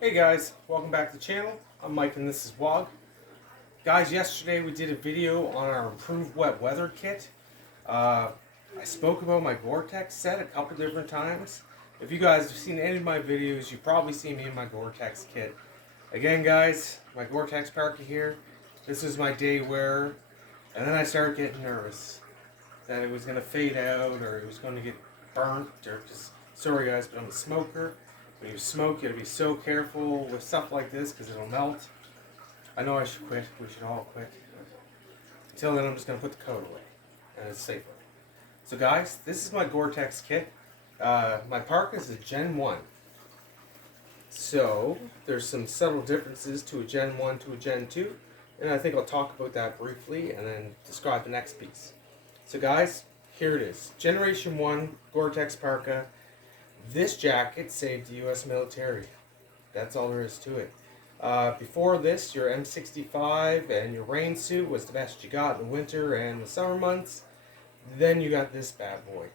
Hey guys, welcome back to the channel. I'm Mike and this is Wog. Guys, yesterday we did a video on our improved wet weather kit. I spoke about my Gore-Tex set a couple different times. If you guys have seen any of my videos, you probably see me in my Gore-Tex kit. Again guys, my Gore-Tex parka here. This is my day wear, and then I started getting nervous that it was going to fade out or it was going to get burnt or just, sorry guys, but I'm a smoker. When you smoke, you gotta be so careful with stuff like this because it'll melt. I know I should quit. We should all quit. Until then, I'm just gonna put the coat away, and it's safer. So, guys, this is my Gore-Tex kit. My parka is a Gen 1. So, there's some subtle differences to a Gen 1 to a Gen 2, and I think I'll talk about that briefly and then describe the next piece. So, guys, here it is. Generation 1 Gore-Tex parka. This jacket saved the U.S. military. That's all there is to it. Before this, your M65 and your rain suit was the best you got in the winter and the summer months. Then you got this bad boy.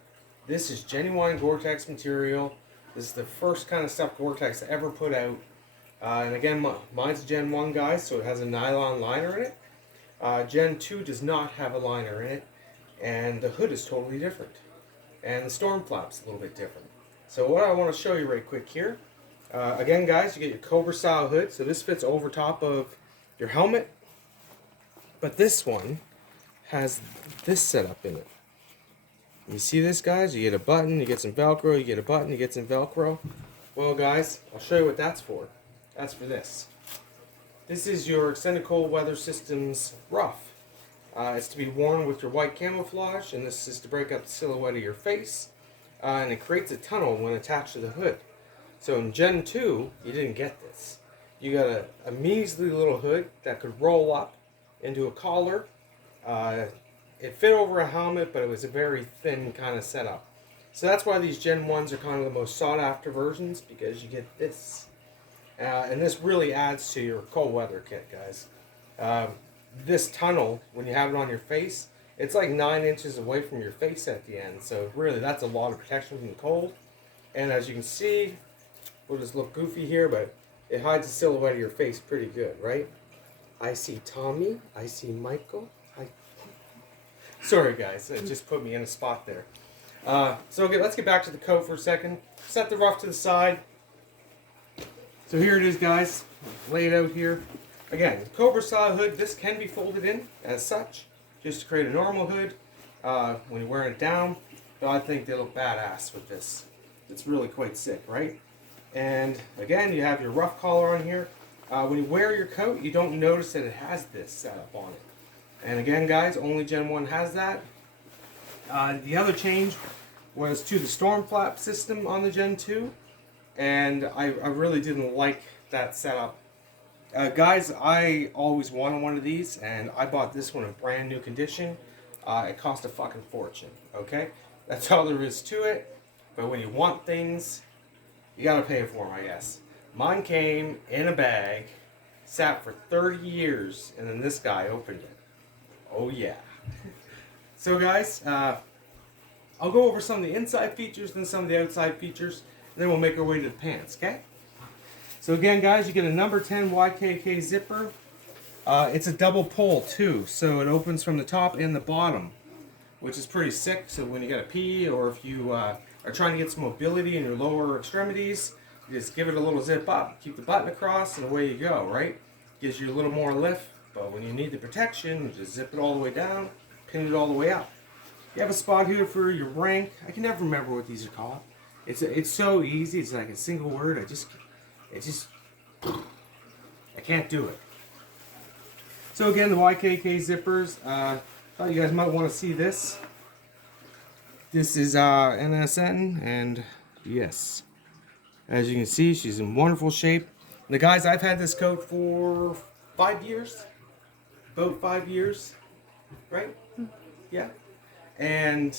This is genuine Gore-Tex material. This is the first kind of stuff Gore-Tex ever put out. And again, mine's a Gen 1, guys, so it has a nylon liner in it. Gen 2 does not have a liner in it. And the hood is totally different. And the storm flap's a little bit different. So what I want to show you right quick here, again guys, you get your Cobra style hood, so this fits over top of your helmet, but this one has this setup in it. You see this, guys? You get a button, you get some Velcro, you get a button, you get some Velcro. Well guys, I'll show you what that's for. That's for this. This is your extended cold weather systems rough. It's to be worn with your white camouflage, and this is to break up the silhouette of your face. And it creates a tunnel when attached to the hood. So in Gen 2, you didn't get this. You got a measly little hood that could roll up into a collar. It fit over a helmet, but it was a very thin kind of setup. So that's why these Gen 1s are kind of the most sought after versions, because you get this. And this really adds to your cold weather kit, guys. This tunnel, when you have it on your face, it's like 9 inches away from your face at the end, so really that's a lot of protection from the cold. And as you can see, we'll just look goofy here, but it hides the silhouette of your face pretty good, right? I see Tommy, I see Michael. Sorry guys, it just put me in a spot there. So okay, let's get back to the coat for a second. Set the rough to the side. So here it is, guys. Lay it out here. Again, Cobra style hood, this can be folded in as such, just to create a normal hood when you're wearing it down. But I think they look badass with this. It's really quite sick, right? And again, you have your rough collar on here. When you wear your coat, you don't notice that it has this setup on it. And again, guys, only Gen 1 has that. The other change was to the storm flap system on the Gen 2. And I really didn't like that setup. Guys, I always wanted one of these, and I bought this one in brand new condition. It cost a fucking fortune, okay? That's all there is to it. But when you want things, you gotta pay for them, I guess. Mine came in a bag, sat for 30 years, and then this guy opened it. Oh yeah. So guys, I'll go over some of the inside features, then some of the outside features, and then we'll make our way to the pants, okay? So again, guys, you get a number 10 YKK zipper. It's a double pull too, so it opens from the top and the bottom, which is pretty sick. So when you gotta pee, or if you are trying to get some mobility in your lower extremities, you just give it a little zip up, keep the button across, and away you go, right? Gives you a little more lift, but when you need the protection, you just zip it all the way down, pin it all the way up. You have a spot here for your rank. I can never remember what these are called. It's so easy, it's like a single word. I can't do it. So again, the YKK zippers, thought you guys might want to see this. This is NSN, and yes, as you can see, she's in wonderful shape. And the guys, I've had this coat for 5 years, about 5 years, right? Yeah. And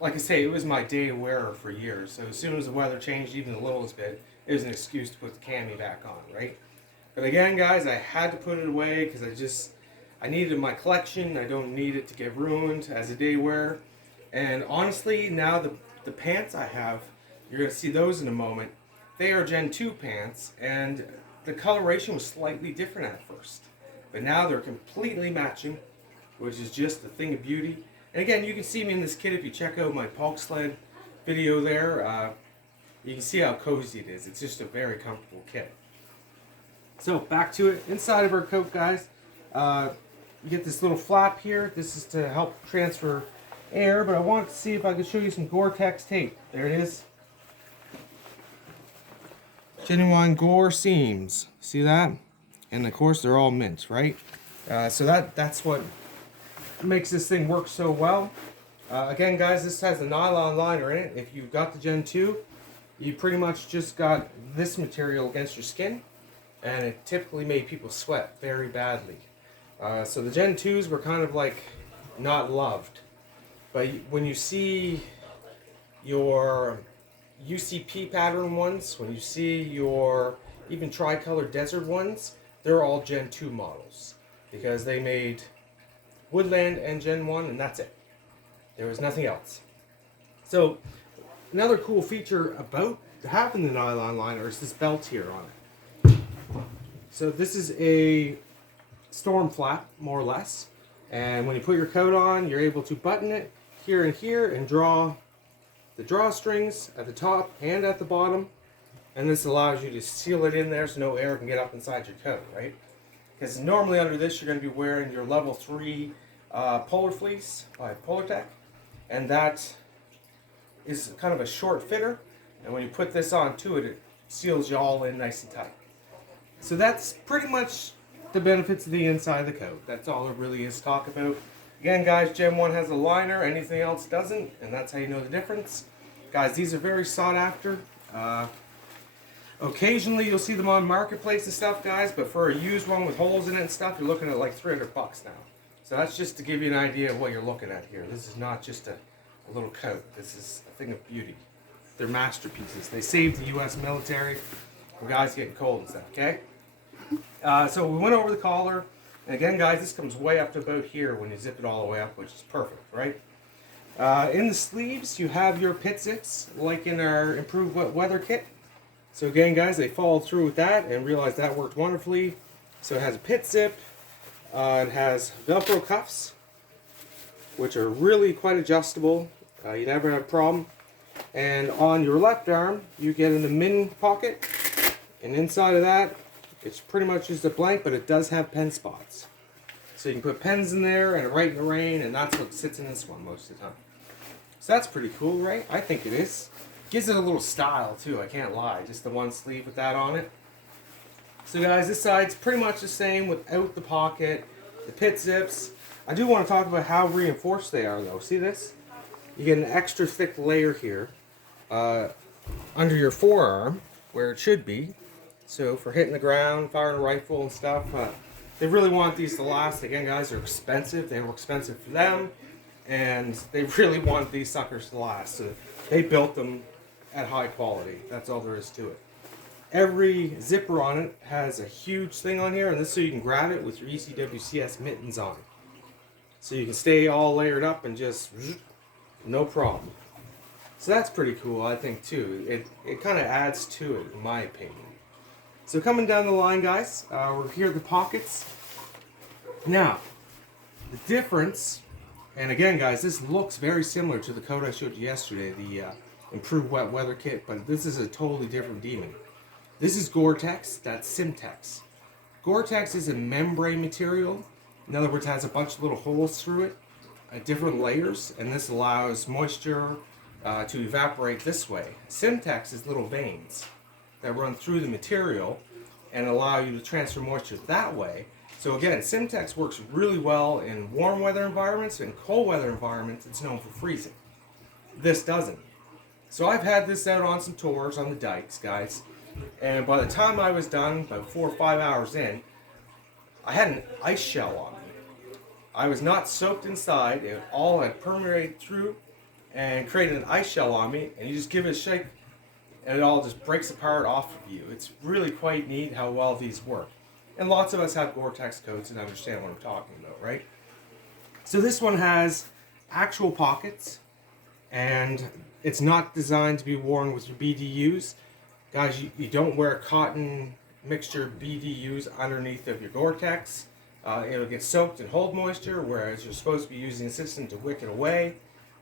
like I say, it was my day wearer for years. So as soon as the weather changed even the littlest bit, it was an excuse to put the cami back on, right? But again, guys, I had to put it away because I needed it in my collection. I don't need it to get ruined as a day wear. And honestly, now the pants I have, you're going to see those in a moment. they are Gen 2 pants, and the coloration was slightly different at first. But now they're completely matching, which is just a thing of beauty. And again, you can see me in this kit if you check out my Pulk Sled video there. You can see how cozy it is. It's just a very comfortable kit. So back to it. Inside of our coat, guys, you get this little flap here. This is to help transfer air, but I wanted to see if I could show you some Gore-Tex tape. There it is. Genuine Gore seams. See that? And of course they're all mint, right? So that's what makes this thing work so well. Again, guys, this has a nylon liner in it. If you've got the Gen 2, you pretty much just got this material against your skin, and it typically made people sweat very badly. So the Gen 2s were kind of like not loved. But when you see your UCP pattern ones, when you see your even tricolor desert ones, they're all Gen 2 models. Because they made Woodland and Gen 1, and that's it. There was nothing else. So another cool feature about having the nylon liner is this belt here on it. So this is a storm flap, more or less. And when you put your coat on, you're able to button it here and here and draw the drawstrings at the top and at the bottom. And this allows you to seal it in there so no air can get up inside your coat, right? Because normally under this you're going to be wearing your level 3 polar fleece by Polartec. And that is kind of a short fitter. And when you put this onto it, it seals you all in nice and tight. So that's pretty much the benefits of the inside of the coat. That's all there really is to talk about. Again, guys, Gen 1 has a liner, anything else doesn't, and that's how you know the difference. Guys, these are very sought after. Occasionally you'll see them on Marketplace and stuff, guys, but for a used one with holes in it and stuff, you're looking at like $300 now. So that's just to give you an idea of what you're looking at here. This is not just a little coat. This is a thing of beauty. They're masterpieces. They saved the U.S. military from guys getting cold and stuff, okay? So we went over the collar. And again, guys, this comes way up to about here when you zip it all the way up, which is perfect, right? In the sleeves, you have your pit zips, like in our improved wet weather kit. So again, guys, they followed through with that and realized that worked wonderfully. So it has a pit zip. It has Velcro cuffs, which are really quite adjustable. You never have a problem. And on your left arm, you get in the min pocket. And inside of that, it's pretty much just a blank, but it does have pen spots. So you can put pens in there and write in the rain, and that's what sits in this one most of the time. So that's pretty cool, right? I think it is. Gives it a little style too, I can't lie. Just the one sleeve with that on it. So guys, this side's pretty much the same without the pocket, the pit zips. I do want to talk about how reinforced they are though. See this? You get an extra thick layer here under your forearm where it should be. So for hitting the ground, firing a rifle and stuff, they really want these to last. Again, guys, they're expensive. They were expensive for them, and they really want these suckers to last. So they built them at high quality. That's all there is to it. Every zipper on it has a huge thing on here, and this is so you can grab it with your ECWCS mittens on. So you can stay all layered up and just, no problem. So that's pretty cool, I think, too. It kind of adds to it, in my opinion. So coming down the line, guys, we're here at the pockets. Now, the difference, and again, guys, this looks very similar to the coat I showed you yesterday, the improved wet weather kit, but this is a totally different demon. This is Gore-Tex, that's Simtex. Gore-Tex is a membrane material. In other words, it has a bunch of little holes through it, different layers, and this allows moisture to evaporate this way. Simtex is little veins that run through the material and allow you to transfer moisture that way. So again, Simtex works really well in warm weather environments. In cold weather environments, it's known for freezing. This doesn't. So I've had this out on some tours on the dikes, guys, and by the time I was done, about 4 or 5 hours in, I had an ice shell on me. I was not soaked inside. It all had permeated through and created an ice shell on me, and you just give it a shake and it all just breaks apart off of you. It's really quite neat how well these work. And lots of us have Gore-Tex coats and understand what I'm talking about, right? So this one has actual pockets, and it's not designed to be worn with your BDUs. Guys, you don't wear cotton mixture BDUs underneath of your Gore-Tex. It'll get soaked and hold moisture, whereas you're supposed to be using a system to wick it away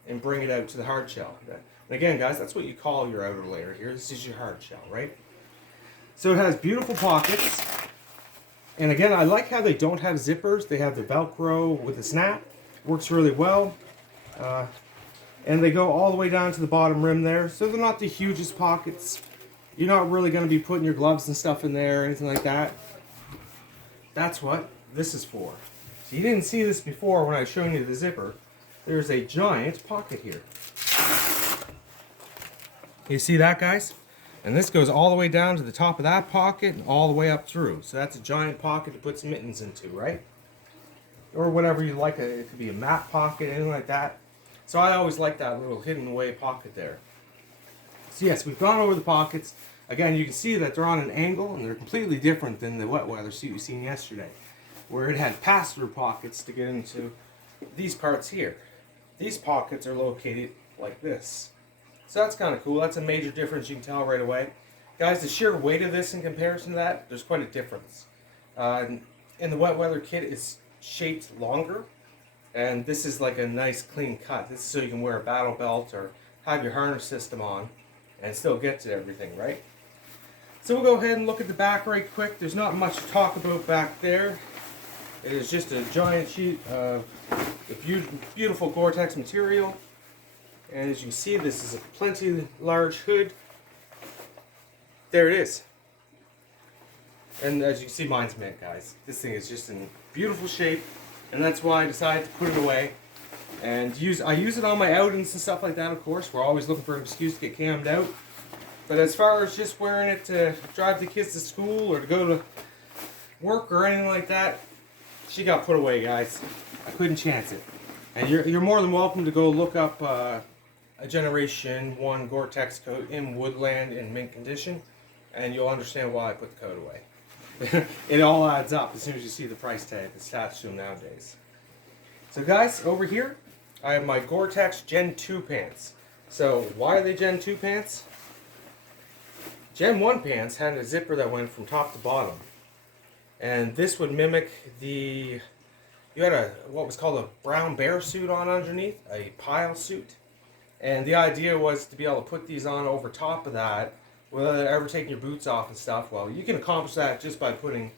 and bring it out to the hard shell. And again, guys, that's what you call your outer layer here. This is your hard shell, right? So it has beautiful pockets. And again, I like how they don't have zippers. They have the Velcro with a snap. Works really well. And they go all the way down to the bottom rim there. So they're not the hugest pockets. You're not really going to be putting your gloves and stuff in there or anything like that. That's what this is for. So you didn't see this before when I was showing you the zipper. There's a giant pocket here. You see that, guys? And this goes all the way down to the top of that pocket and all the way up through. So that's a giant pocket to put some mittens into, right? Or whatever you like. It could be a map pocket, anything like that. So I always like that little hidden away pocket there. So yes, we've gone over the pockets. Again, you can see that they're on an angle and they're completely different than the wet weather suit you've seen yesterday, where it had pass-through pockets to get into these parts here. These pockets are located like this. So that's kind of cool. That's a major difference you can tell right away. Guys, the sheer weight of this in comparison to that, there's quite a difference. In the wet weather kit, it's shaped longer. And this is like a nice clean cut. This is so you can wear a battle belt or have your harness system on and still get to everything, right? So we'll go ahead and look at the back right quick. There's not much to talk about back there. It is just a giant sheet of the beautiful Gore-Tex material. And as you can see, this is a plenty large hood. There it is. And as you can see, mine's mint, guys. This thing is just in beautiful shape. And that's why I decided to put it away. And I use it on my outings and stuff like that, of course. We're always looking for an excuse to get cammed out. But as far as just wearing it to drive the kids to school or to go to work or anything like that, she got put away, guys. I couldn't chance it. And you're more than welcome to go look up a Generation 1 Gore-Tex coat in Woodland in mint condition. And you'll understand why I put the coat away. It all adds up as soon as you see the price tag that's attached to them nowadays. So guys, over here, I have my Gore-Tex Gen 2 pants. So why are they Gen 2 pants? Gen 1 pants had a zipper that went from top to bottom. And this would mimic you had what was called a brown bear suit on underneath, a pile suit. And the idea was to be able to put these on over top of that without ever taking your boots off and stuff. Well, you can accomplish that just by putting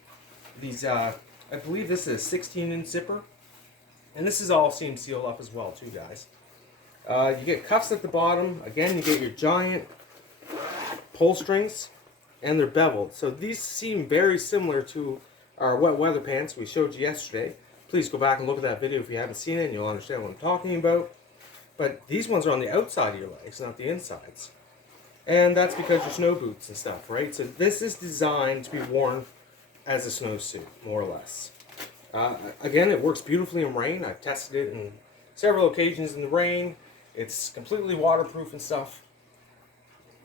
these, I believe this is a 16-inch zipper. And this is all seam sealed up as well too, guys. You get cuffs at the bottom. Again, you get your giant pull strings, and they're beveled. So these seem very similar to our wet weather pants we showed you yesterday. Please go back and look at that video if you haven't seen it, and you'll understand what I'm talking about. But these ones are on the outside of your legs, not the insides. And that's because your snow boots and stuff, right? So this is designed to be worn as a snowsuit, more or less. Again, it works beautifully in rain. I've tested it in several occasions in the rain. It's completely waterproof and stuff.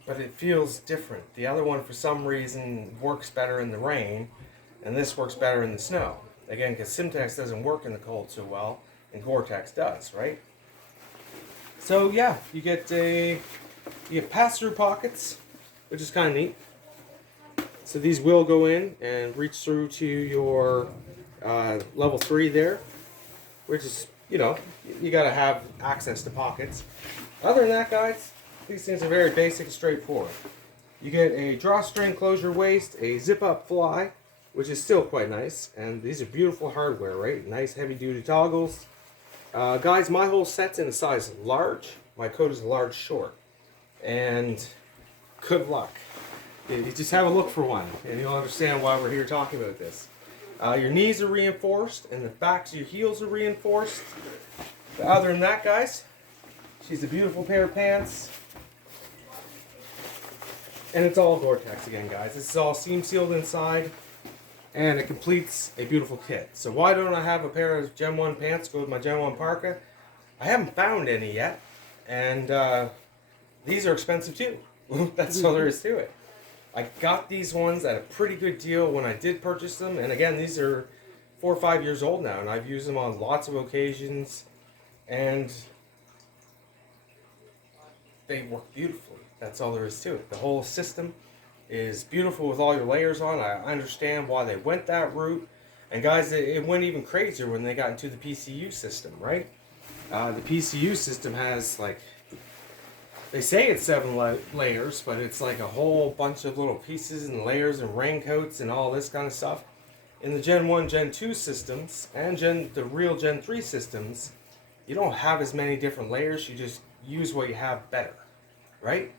But it feels different. The other one, for some reason, works better in the rain. And this works better in the snow. Again, because Simtex doesn't work in the cold so well. And Gore-Tex does, right? So yeah, you get pass-through pockets, which is kind of neat. So these will go in and reach through to your level 3 there, which is, you know, you got to have access to pockets. Other than that, guys, these things are very basic and straightforward. You get a drawstring, close your waist, a zip-up fly, which is still quite nice, and these are beautiful hardware, right? Nice heavy-duty toggles. Guys, my whole set's in a size large. My coat is a large short. And good luck. You just have a look for one, and you'll understand why we're here talking about this. Your knees are reinforced, and the backs of your heels are reinforced. But other than that, guys, she's a beautiful pair of pants. And it's all Gore-Tex again, guys. This is all seam sealed inside. And it completes a beautiful kit. So why don't I have a pair of Gen 1 pants go with my Gen 1 parka? I haven't found any yet. And these are expensive too. That's all there is to it. I got these ones at a pretty good deal when I did purchase them. And again, these are 4 or 5 years old now. And I've used them on lots of occasions. And they work beautifully. That's all there is to it. The whole system is beautiful with all your layers on. I understand why they went that route. And guys, it went even crazier when they got into the PCU system, right? The PCU system has, like, they say it's 7 layers, but it's like a whole bunch of little pieces and layers and raincoats and all this kind of stuff. In the Gen 1, Gen 2 systems, and the real Gen 3 systems, you don't have as many different layers. You just use what you have better, right?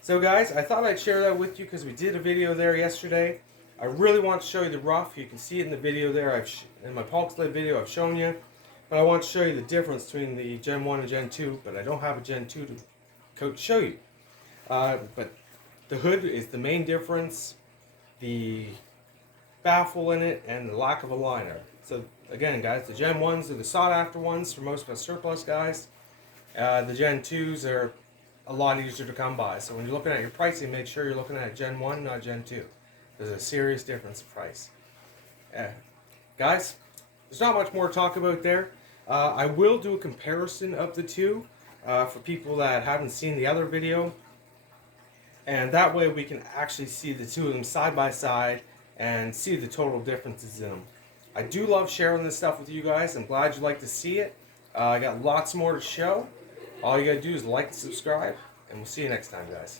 So guys, I thought I'd share that with you because we did a video there yesterday. I really want to show you the rough. You can see it in the video there. In my Pulse Lid video, I've shown you. But I want to show you the difference between the Gen 1 and Gen 2, but I don't have a Gen 2 to show you. But the hood is the main difference, the baffle in it, and the lack of a liner. So again, guys, the Gen 1s are the sought after ones for most of us surplus guys. The Gen 2s are a lot easier to come by. So when you're looking at your pricing, make sure you're looking at Gen 1, not Gen 2. There's a serious difference in price. Guys, there's not much more to talk about there. I will do a comparison of the two for people that haven't seen the other video. And that way we can actually see the two of them side by side and see the total differences in them. I do love sharing this stuff with you guys. I'm glad you like to see it. I got lots more to show. All you gotta do is like and subscribe, and we'll see you next time, guys.